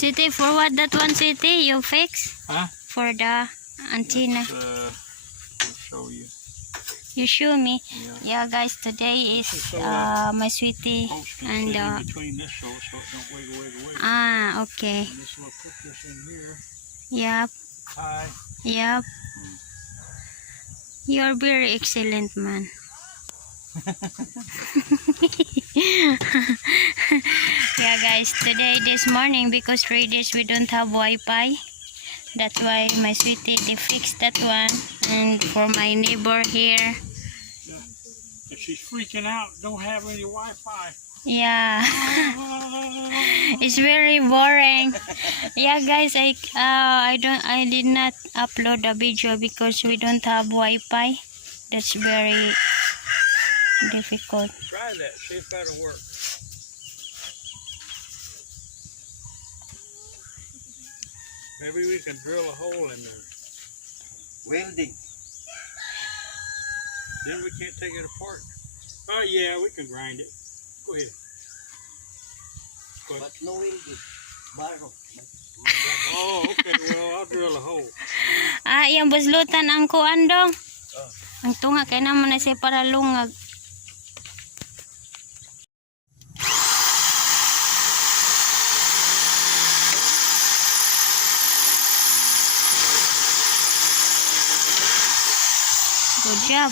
City, for what that one, City? You fix? Huh? For the antenna. I'll show you. You show me. Yeah. Yeah, guys, today is So, my sweetie post can and sit in between this so it don't wiggle. okay. And this will put this in here. Yep. Tie. Yep. You're very excellent, man. Yeah, guys, this morning, because 3 days we don't have Wi-Fi. That's why my sweetie, they fixed that one. And for my neighbor here. If she's freaking out, don't have any Wi-Fi. Yeah. It's very boring. Yeah, guys, I did not upload a video because we don't have Wi-Fi. That's very difficult. Try that, see if that'll work. Maybe we can drill a hole in there. Welding. Then we can't take it apart. Oh yeah, we can grind it. Go ahead. But no welding. Barro. Oh, okay. Well, I'll drill a hole. Yung buslutan ang kuan dong. Ang tunga kay naman na siya para lungag. Good job.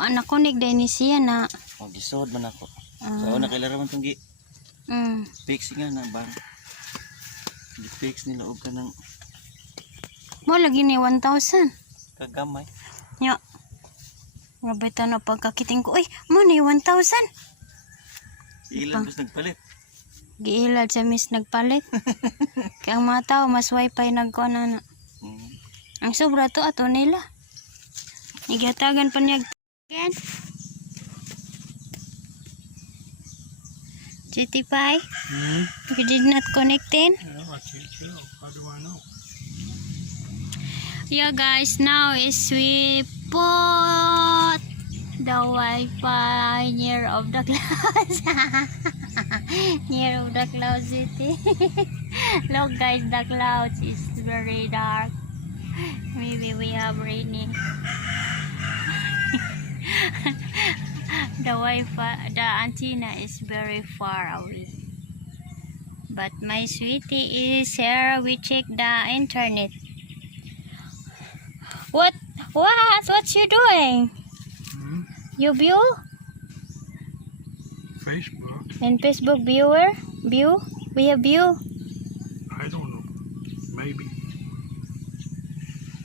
Anak ko nigday ni siya na. Oh, gisod man ako. So, nakilaraman itong fix nga na bang. Fix nila og ka ng Mo lagi ni 1,000. kagamay. Nya. Grabe ta na pagkakiting ko. Uy, mo ni 1,000. Ilan mas nagpalit. Giilad sa miss nagpalit. Kaya ang mga tao mas wifi nagkuan na. Ang sobra to ato nila. Nigatagan pa niya again. GT5? You did not connect in? Yeah, I can't tell. How do I know? Yeah, guys, now is we put the Wi-Fi near of the clouds. Near of the clouds, City. Look, guys, the clouds is very dark. Maybe we have raining. The Wi-Fi, the antenna is very far away. But my sweetie is here. We check the internet. What you doing? You view? Facebook? And Facebook view? We have view. I don't know. Maybe.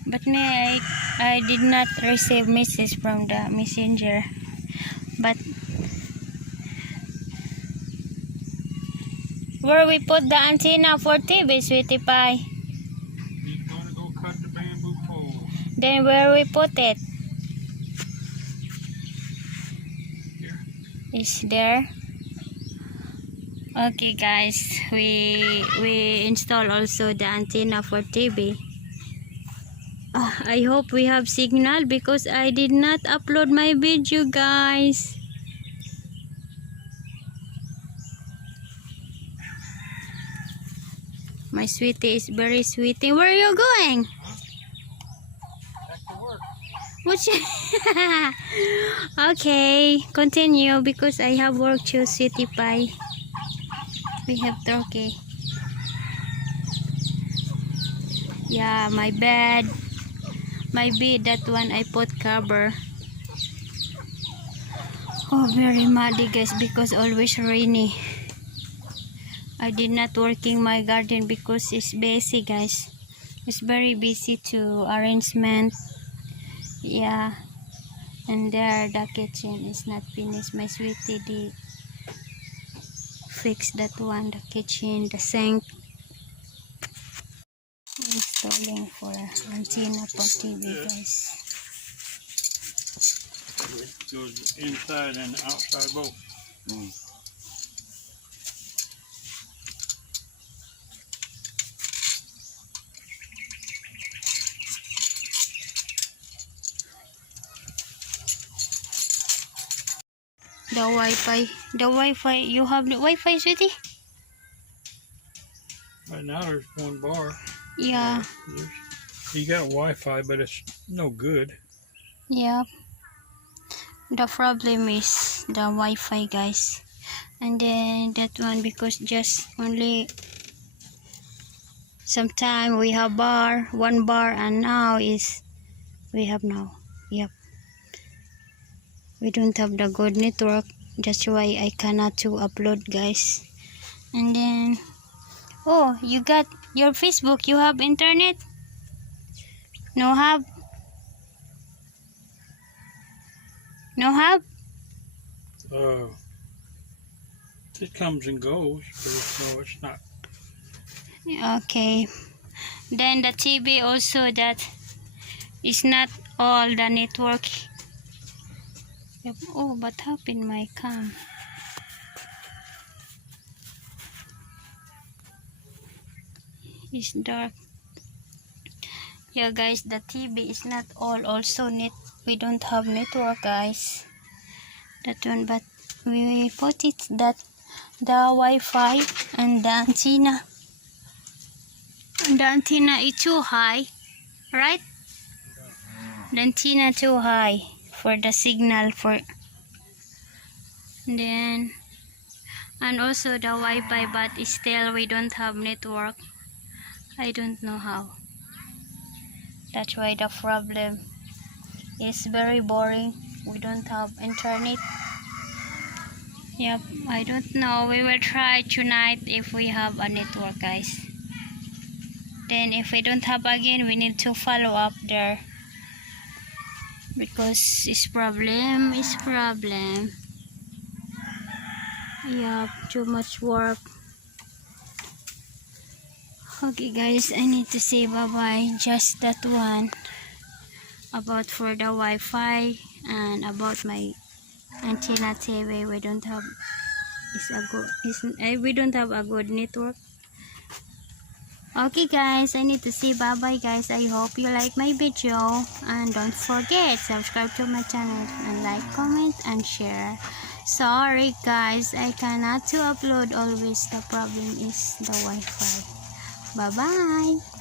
But I did not receive message from the messenger. But where we put the antenna for TV, sweetie pie? He's gonna go cut the bamboo pole. Then where we put it? Here. Is there? Okay, guys, we install also the antenna for TV. I hope we have signal because I did not upload my video, guys. My sweetie is very sweetie. Where are you going? Back to work. What's Okay, continue because I have work to sweetie pie. We have turkey. Yeah, my bed, that one I put cover. Oh, very muddy, guys, because always rainy. I did not working my garden because it's busy, guys. It's very busy to arrangement. Yeah, and there the kitchen is not finished. My sweetie did fix that one, the kitchen, the sink. Installing for antenna for TV, guys. It goes inside and outside both. The Wi-Fi. The Wi-Fi. You have the Wi-Fi, sweetie? Right now there's one bar. Yeah. You got Wi-Fi, but it's no good. Yeah. The problem is the Wi-Fi, guys. And then that one, because just only sometime we have one bar, and now is we have now. Yep. We don't have the good network. That's why I cannot to upload, guys. And then, oh, you got your Facebook. You have internet? No have? No have? It comes and goes, but no, it's not. Okay. Then the TV also, that is not all the network. Yep. Oh, what happened my cam? It's dark. Yeah, guys, the TV is not all also net. We don't have network, guys. That one, but we put it that the Wi-Fi and the antenna. The antenna is too high, right? The antenna too high for the signal for. Then, and also the Wi-Fi, but still we don't have network. I don't know how. That's why the problem is very boring. We don't have internet. Yep, I don't know. We will try tonight if we have a network, guys. Then if we don't have again, we need to follow up there. Because it's problem. Yep, too much work. Okay, guys, I need to say bye-bye. Just that one. About for the Wi-Fi and about my antenna TV. We don't have we don't have a good network. Okay, guys, I need to say bye-bye, guys. I hope you like my video, and don't forget subscribe to my channel and like, comment, and share. Sorry, guys, I cannot to upload always. The problem is the Wi-Fi. Bye-bye.